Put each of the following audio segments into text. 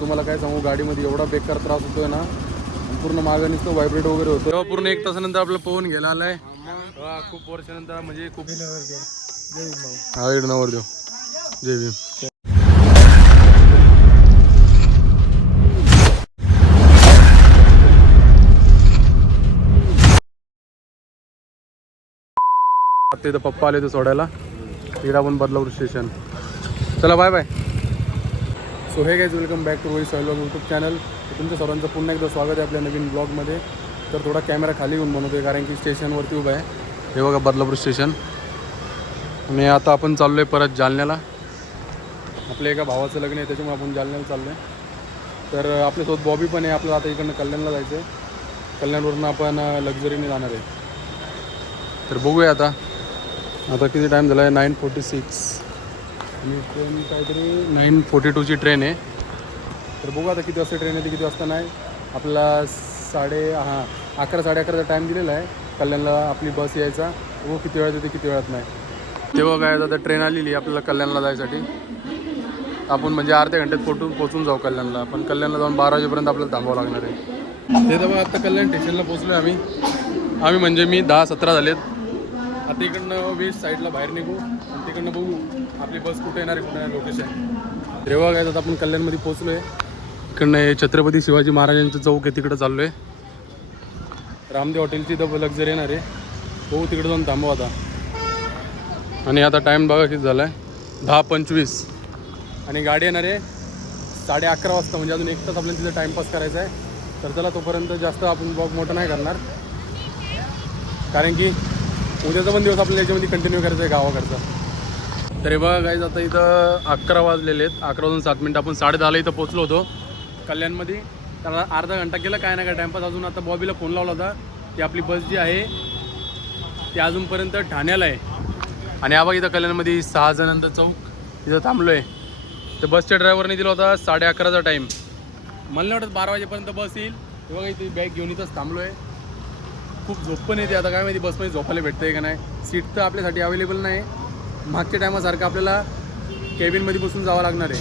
तुम्हाला काय सांगू, गाडीमध्ये एवढा बेकार त्रास होतोय ना, पूर्ण मागं नुसतं व्हायब्रेट वगैरे होतं. तेव्हा पूर्ण 1 तासानंतर आपलं पोहून गेला आलाय. खूप वर्षानंतर म्हणजे खूप हा इड नवर देव जय भीम. तिथं पप्पा आले तर सोडायला. तिकडे आपण बदलापूर स्टेशन. चला bye bye. So hey guys, welcome back to Rohit Saylog YouTube channel. तुमच्या सर्वांचं पुन्हा एकदा स्वागत आहे आपल्या नवीन ब्लॉगमध्ये. तर थोडा कॅमेरा खाली येऊन बनवतो आहे कारण की स्टेशनवरती उभा आहे. हे बघा बदलापूर स्टेशन. आणि आता आपण चाललो आहे परत जालन्याला. आपल्या एका भावाचं लग्न आहे त्याच्यामुळे आपण जालन्याला चाललो आहे. तर आपल्यासोबत बॉबी पण आहे. आपल्याला आता इकडनं कल्याणला जायचं आहे. कल्याणवरून आपण लक्झरीने जाणार आहे. तर बघूया आता किती टाईम झाला आहे. 9:46 आणि ट्रेन काहीतरी 9:42ची ट्रेन आहे. तर बघू आता किती वाजता ट्रेन येते किती वाजता नाही. आपला 11 साडे11चा टाईम दिलेला आहे कल्याणला आपली बस यायचा. हो किती वेळात येते किती वेळात नाही. तेव्हा काय आता ट्रेन आलेली आपल्याला कल्याणला जायसाठी. आपण म्हणजे अर्ध्या घंट्यात पोचून जाऊ कल्याणला. पण कल्याणला जाऊन 12 वाजेपर्यंत आपल्याला थांबावं लागणार आहे. ते तर बघा आता कल्याण स्टेशनला पोचलो आहे आम्ही म्हणजे मी 10-17 झालेत. आता इकडनं वेस्ट साईडला बाहेर निघू आणि तिकडनं बघू आपली बस कुठे येणार आहे कुठे येणार लोकेशन. रेवा काय आता आपण कल्याणमध्ये पोचलो आहे. इकडनं छत्रपती शिवाजी महाराजांचं चौक आहे तिकडं चाललो आहे. रामदेव हॉटेलची इथं लक्झरी येणार आहे. हो तिकडं जाऊन थांबू आता. आणि आता टाईम बघा किती झाला आहे 10:25 आणि गाडी येणार आहे 11:30 वाजता. म्हणजे अजून 1 तास आपल्याला तिथं टाईमपास करायचा आहे. तर चला तोपर्यंत जास्त आपण ब्लॉग मोठं नाही करणार कारण की उद्याचा पण दिवस आपल्याला याच्यामध्ये कंटिन्यू करायचा आहे गावाकडचा. तर हे बघा गाईज आता इथं 11 वाजलेले आहेत. 11 वाजून 7 मिनिटं. आपण 10:30ला इथं पोचलो होतो कल्याणमध्ये. त्याला अर्धा घंटा केला काय ना काय टाईमपास. अजून आता बॉबीला फोन लावला होता की आपली बस जी आहे ती अजूनपर्यंत ठाण्याला आहे. आणि हा बघा इथं कल्याणमध्ये 6 जणांचा चौक इथं थांबलो आहे. तर बसच्या ड्रायव्हरने दिला होता 11:30चा टाईम. मला नाही वाटत 12 वाजेपर्यंत बस येईल. हे बघा इथे बॅग घेऊन इथंच थांबलो आहे. खूप झोप पण येते. आता काय माहिती बसमध्ये झोपायला भेटतं आहे का नाही. सीट तर आपल्यासाठी अवेलेबल नाही. मागच्या टायमासारखं आपल्याला केबिनमध्ये बसून जावं लागणार आहे.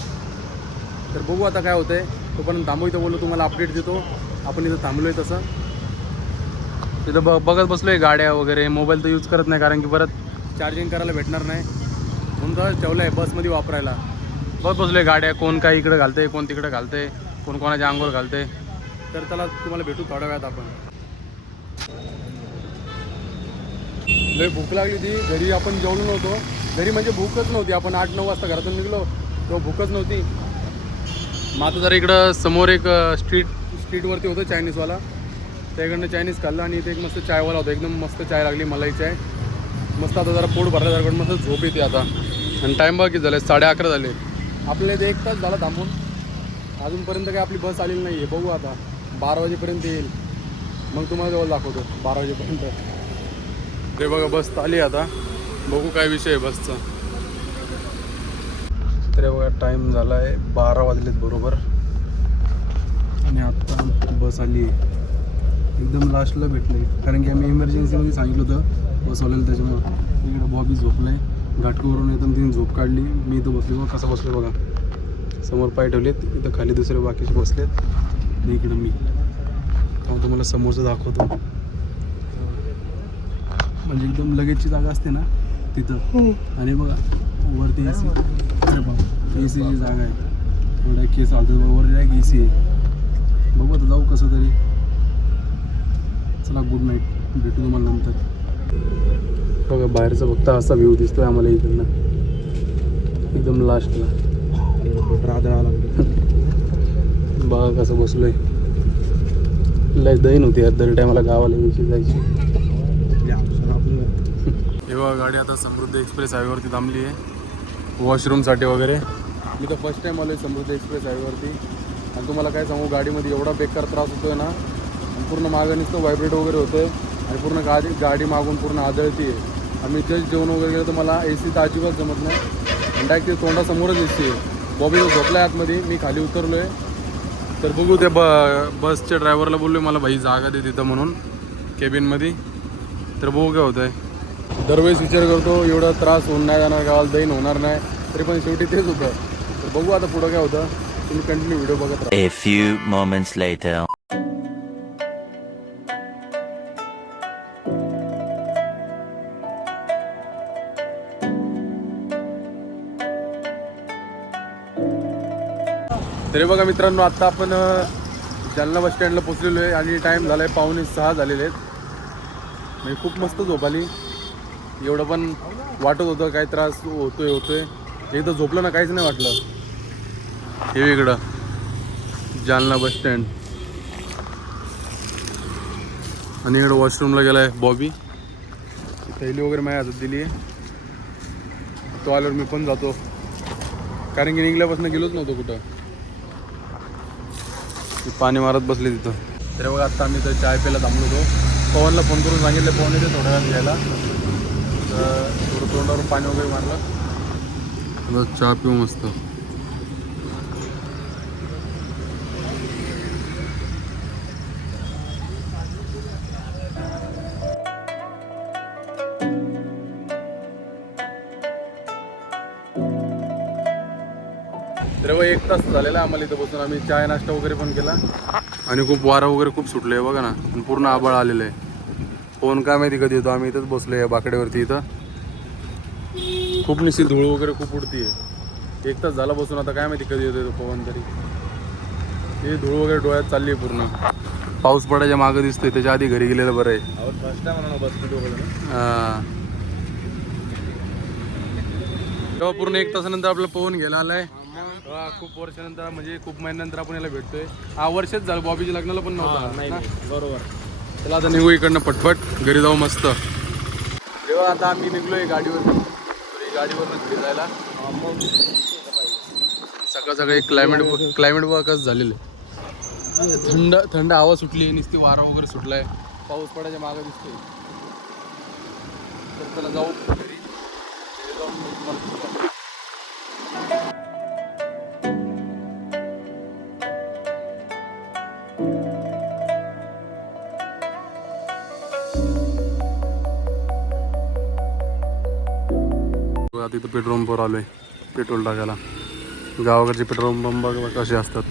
तर बघू आता काय होतं आहे. तोपर्यंत थांबू इथं बोललो तुम्हाला अपडेट देतो. आपण इथं थांबलो आहे तसं. तिथं बघत बसलो आहे गाड्या वगैरे. मोबाईल तर यूज करत नाही कारण की परत चार्जिंग करायला भेटणार नाही म्हणून तर ठेवलं आहे बसमध्ये वापरायला. बघत बसलो आहे गाड्या. कोण काय इकडं घालते कोण तिकडं घालते कोण कोणाच्या अंगावर घालते. तर त्याला तुम्हाला भेटू थोड्या वेळात आपण. लय भूक लागली होती. घरी आपण जेवलो नव्हतो. घरी म्हणजे भूकच नव्हती. आपण 8-9 वाजता घरातून निघलो तेव्हा भूकच नव्हती. मग आता जरा इकडं समोर एक स्ट्रीटवरती होतं चायनीजवाला. त्याकडनं चायनीज खाल्लं आणि इथे एक मस्त चायवाला होता. एकदम मस्त चाय लागली मलाई चाय मस्त. आता जरा पोट भरल्यासारखं मस्त झोप येते आता. आणि टाईम बघा किती झाले 11:30 झाले. आपल्याला इथे 1 तास झाला थांबून. अजूनपर्यंत काही आपली बस आलेली नाही आहे. बघू आता 12 वाजेपर्यंत येईल मग तुम्हाला जवळ दाखवतो 12 वाजेपर्यंत. ते बघा बस आली आता. बघू काय विषय आहे बसचा. तर बघा टाईम झाला आहे 12 वाजलेत बरोबर. आणि आत्ता बस आली आहे. एकदम लास्टला भेटले कारण की आम्ही इमर्जन्सीमध्ये सांगितलं होतं बसवाल्याला. त्याच्यामुळं इकडं बॉबी झोपलं आहे घाटकोवरून. एकदम तिने झोप काढली. मी इथं बसलो. बघा कसं बसलो बघा. समोर पाय ठेवलेत. इथं खाली दुसरे बाकीचे बसलेत आणि इकडं मी. तेव्हा तुम्हाला समोरचं दाखवतो. म्हणजे एकदम लगेचची जागा असते ना तिथं. आणि बघा वरती AC. अरे बघा ACची जागा आहे. एवढा केस चालतो बघा. वर डायरेक्ट AC आहे. बघू आता जाऊ कसं तरी. चला गुड नाईट. भेटू तुम्हाला नंतर. बघा बाहेरचा फक्त असा व्ह्यू दिसतोय आम्हाला इकडनं एकदम लास्टला. बघा कसं बसलोय. लय दहीन होती यार दर टायमाला गावाला यायची जायची. तेव्हा गाडी आता समृद्ध एक्सप्रेस हायवेवरती थांबली आहे वॉशरूमसाठी वगैरे. मी तर फर्स्ट टाईम आलो आहे समृद्ध एक्सप्रेस हायवेवरती. आणि तुम्हाला काय सांगू गाडीमध्ये एवढा बेकार त्रास होतो आहे ना. पूर्ण मागं नुसतं व्हायब्रेट वगैरे होतं आहे आणि पूर्ण गाडी मागून पूर्ण आदळती आहे. आम्ही जस्ट जेवण वगैरे गेलं तर मला AC तर अजिबात जमत नाही. आणि डायरेक्ट ते तोंडासमोरच AC आहे. बॉबी झोपला आहे आतमध्ये. मी खाली उतरलो आहे. तर बघू त्या बसच्या ड्रायव्हरला बोललो मला भाई जागा दे तिथं म्हणून केबिनमध्ये. तर बघू काय होतं आहे. दरवेळेस विचार करतो एवढा त्रास होऊन नाही जाणार गावाला दैन होणार नाही तरी पण शेवटी तेच होतं. तर बघू आता पुढं काय होतं. तुम्ही कंटिन्यू व्हिडिओ बघत राहा. A few moments later. तरी बघा मित्रांनो, आता आपण जालना बस स्टँडला पोचलेलो आहे आणि टाईम झाला आहे 5:45 झालेले आहेत. म्हणजे खूप मस्त झोप आली. एवढं पण वाटत होतं काय त्रास होतोय. एकदा झोपलं ना काहीच नाही वाटलं. हे इकडं जालना बस स्टँड आणि इकडं वॉशरूमला गेला आहे बॉबी. थैली वगैरे माझ्या हातात दिली आहे. तो आल्यावर मी पण जातो, कारण की निघल्यापासून गेलोच नव्हतो कुठं. पाणी मारत बसले तिथं. तर बघा आता आम्ही तर चाय प्यायला थांबलो होतो. पवनला फोन करून सांगितलं, पवन येते थोड्या वेळात घ्यायला. तर थोडं तोंडावर पाणी वगैरे मारलं. आता चहा पिऊ मस्त. तर 1 तास झालेला आम्हाला इथं बसून. आम्ही चाय नाश्ता वगैरे पण केला आणि खूप वारा वगैरे खूप सुटले आहे बघा ना. आणि पूर्ण आभाळ आलेलं आहे. फोन काय माहिती कधी येतो. आम्ही इथंच बसलो आहे बाकड्यावरती. इथं खूप निश्चित धूळ वगैरे खूप उडती आहे. 1 तास झाला बसून, आता काय माहिती कधी येतो पवन. तरी हे धूळ वगैरे डोळ्यात चालली आहे पूर्ण. पाऊस पडायच्या मागं दिसतोय, त्याच्या आधी घरी गेलेलं बरं आहे. तेव्हा पूर्ण 1 तासानंतर आपला पवन घ्यायला आलाय. खूप वर्षानंतर, म्हणजे खूप महिन्यानंतर आपण याला भेटतोय. वर्षच झालं. बॉबीच्या लग्नाला पण नव्हता. बरोबर. चला आता निघू इकडनं पटपट, घरी जाऊ मस्त. तेव्हा आता आम्ही निघलोय गाडीवर घरी जायला. सकाळ सकाळी क्लायमेट बघा कसं झालेलं आहे. थंड हवा सुटली, नुसती वारा वगैरे सुटलाय. पाऊस पडायच्या मागं दिसतोय. तर चला जाऊ घरी. आता इथं पेट्रोल पंपवर आलोय पेट्रोल टाकायला. गावाकडचे पेट्रोल पंप कसे असतात.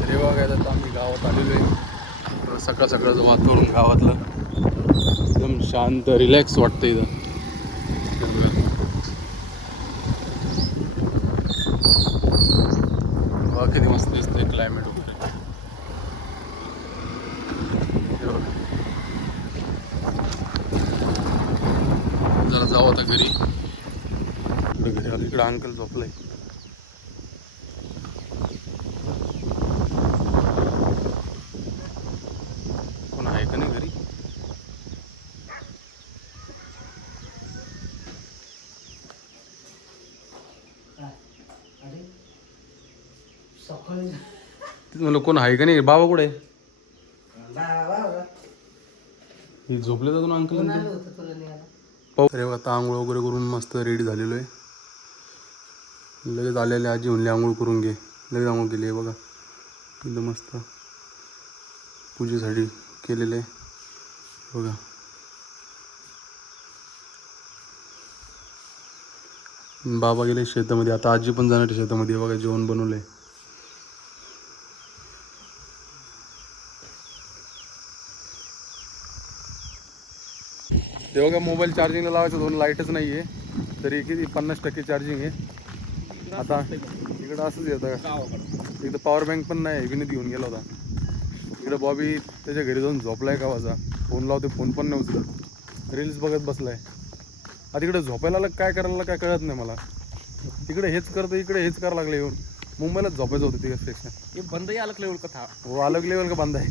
तरी बघायला तर आम्ही गावात आलेलो आहे. सकाळ सकाळचं वातावरण गावातलं एकदम शांत, रिलॅक्स वाटतं इथं. किती मस्त दिसतंय क्लायमेट वगैरे. जरा जाऊ आता घरी. घरी आलं. इकडे अंकल झोपलाय. कोण आहे का नाही घरी? म्हणलं कोण आहे का नाही. बाबा कुठे आहे? झोपले जातो ना अंकल. अरे आता आंघोळ वगैरे करून मस्त रेडी झालेलो आहे. लगेच आलेले आजी म्हणले आंघोळ करून घे. लगेच आंघोळ केली आहे बघा. एकदम मस्त पूजेसाठी केलेलं आहे बघा. बाबा गेले शेतामध्ये. आता आजी पण जाणार शेतामध्ये बघा. जेवण बनवलंय. ते बघा मोबाईल चार्जिंगला लावायचं, 2 लाईटच नाही आहे. तरी किती 50% चार्जिंग आहे. आता इकडं असंच येतं का. इकडं पॉवर बँक पण नाही. विनीत घेऊन गेला होता. इकडं बॉबी त्याच्या घरी जाऊन झोपलाय का वाजा. फोन लावते, फोन पण नाही उचलत. रील्स बघत बसलाय. आता इकडे झोपायला काय करायला काय कळत नाही मला. इकडे हेच करतं, इकडे हेच करायला लागलं. येऊन मुंबईलाच झोपायचं होतं तिकडपेक्षा. हे बंदही अलग लेवल का था. हो, अलग लेवल का बंद आहे.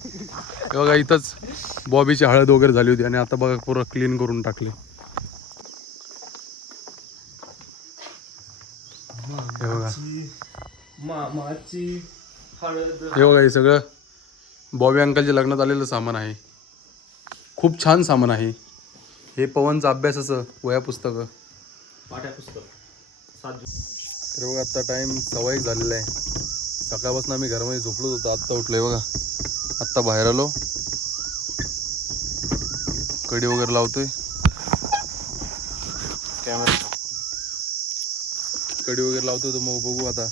हे बघा इथंच बॉबीची हळद वगैरे झाली होती आणि आता बघा पूर्ण क्लीन करून टाकले. हे बघा मामाची हळद. हे बघा हे सगळं बॉबी अंकलच्या लग्नात आलेलं सामान आहे. खूप छान सामान आहे हे. पवनचं अभ्यासाचं वह्या पुस्तकं, पाठ्यपुस्तक तर बघा आत्ता टाईम 1:15 झालेला आहे. सकाळपासून आम्ही घरामध्ये झोपलोच होतो. आत्ता उठलोय बघा. आत्ता बाहेर आलो, कडी वगैरे लावतोय. कॅमेरा कडी वगैरे लावतोय. तर मग बघू आता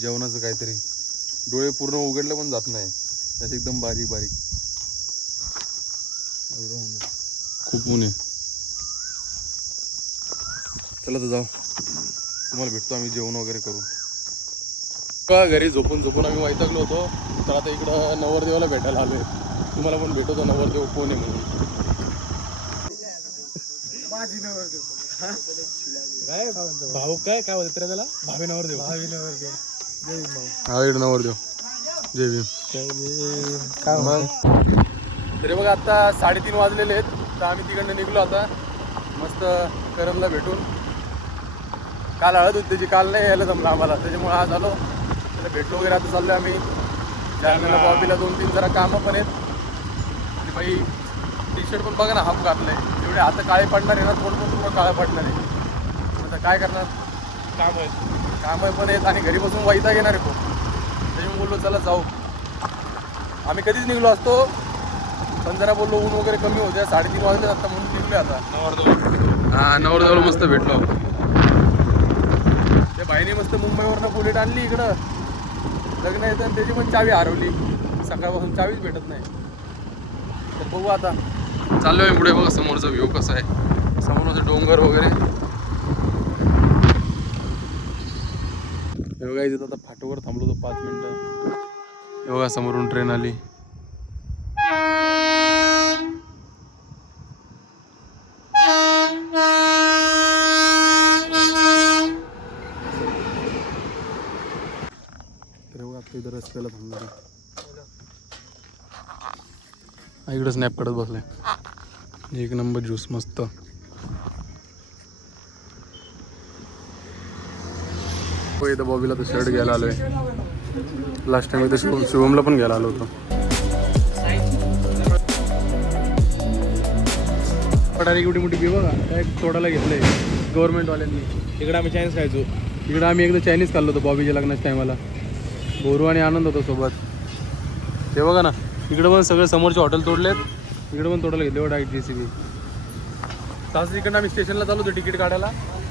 जेवणाचं काहीतरी. डोळे पूर्ण उघडले पण जात नाही, असं एकदम बारीक बारीक. खूप ऊन आहे. चला तर जाऊ, तुम्हाला भेटतो आम्ही जेवण वगैरे करून. का घरी झोपून झोपून आम्ही वैतागलो होतो. तर आता इकडं नवरदेवाला भेटायला आलोय. तुम्हाला पण भेटवतो नवरदेव कोण आहे म्हणून. भाऊ काय बोलत त्याला? भावी नवरदेव. हा इकडं नवरदेव. जय भीम. मग तरी बघा आता 3:30 वाजलेले आहेत. तर आम्ही तिकडनं निघलो आता मस्त करमला भेटून. काल हळद होती त्याची, काल नाही यायला जमलं आम्हाला, त्याच्यामुळे आज आलो. त्याला भेटलो वगैरे. आता चाललो आम्ही जालन्याला बॉबीला. 2-3 जरा कामं पण आहेत. आणि बाई टी-शर्ट पण बघा ना, हाफ घातलं आहे. एवढे हात काळे पडणार आहे ना, थोडं पण पूर्ण काळं पडणार आहे. आता काय करणार, कामं पण आहेत आणि घरी बसून वैताग येणार आहे खूप. त्याच्यामुळे बोललो चला जाऊ. आम्ही कधीच निघलो असतो, पण जरा बोललो ऊन वगैरे कमी होत्या. 3:30 वाजले आता म्हणून निघलो आता. हां नवरदेवाला मस्त भेटलो. त्या बाईने मस्त मुंबईवरनं बुलेट आणली इकडं. लग्न येतं आणि त्याची पण चावी हरवली. सकाळपासून चावीच भेटत नाही. तर बघू आता. चाललो आहे पुढे. बघा समोरचा व्ह्यू कसा आहे, समोरचं डोंगर वगैरे. हे बघा इथं आता फाटोवर थांबलो होतो 5 मिनटं. हे बघा समोरून ट्रेन आली. इथं रस्त्याला थांबलो. इकडं स्नॅप काढत बसलाय. 1 नंबर ज्यूस मस्त. इथं बॉबीला तर शर्ट घ्यायला आलोय. लास्ट टाइम इथं शिवमला पण घ्यायला आलो होतो. पडारी एवढी मोठी बी बघा काय तोडायला घेतलंय गव्हर्नमेंटवाल्यांनी. इकडे आम्ही चायनीज खायचो. इकडं आम्ही एकदा चायनीज खाल्लो होतो बॉबीच्या लग्नाच्या टायमाला. बोरू आणि आनंद होतो सोबत. ते बघा ना, इकडं पण सगळे समोरचे हॉटेल तोडलेत. इकडं पण तोडायला घेतले डायरेक्ट JCB. तसंच इकडनं आम्ही स्टेशनला चालू होतो तिकीट काढायला.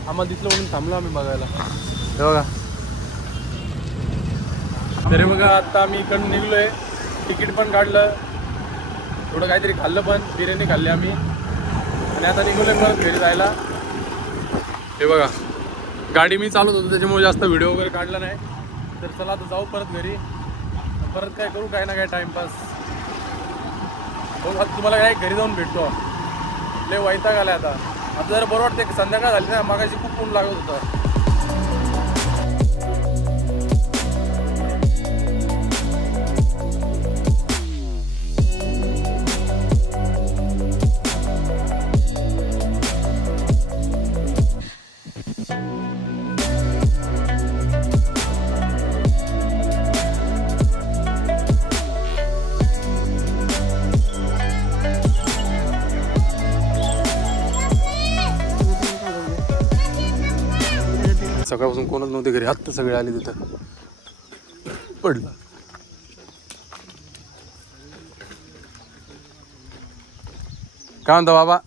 आम्हाला दिसलं म्हणून थांबलो आम्ही बघायला. हे बघा. तरी बघा आता आम्ही इकडून निघलोय. तिकीट पण काढलं, थोडं काहीतरी खाल्लं पण, बिर्याणी खाल्ली आम्ही. आणि आता निघलोय परत घरी जायला. हे बघा गाडी मी चालवत होतो त्याच्यामुळे जास्त व्हिडिओ वगैरे काढला नाही. तर चला आता जाऊ परत घरी. परत काय करू, काय ना काय टाइमपास. बघू आता तुम्हाला काय घरी जाऊन भेटतो. लय वैताग आलाय आता. आता जरा बरं वाटते. संध्याकाळ झाली ना, मागाशी खूप ऊन लागत होतं. सकाळपासून कोणच नव्हते घरी. आत्ता सगळे आले तिथं. पडलं. काय म्हणता बाबा,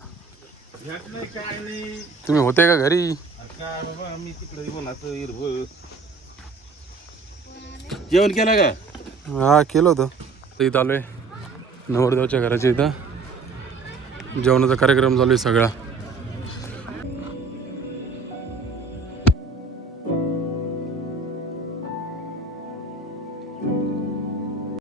तुम्ही होते का घरी? जेवण केलं का? हा केलं होतं. इथं आलोय नवरदेवाच्या घराच्या इथं. जेवणाचा कार्यक्रम चालू आहे सगळा.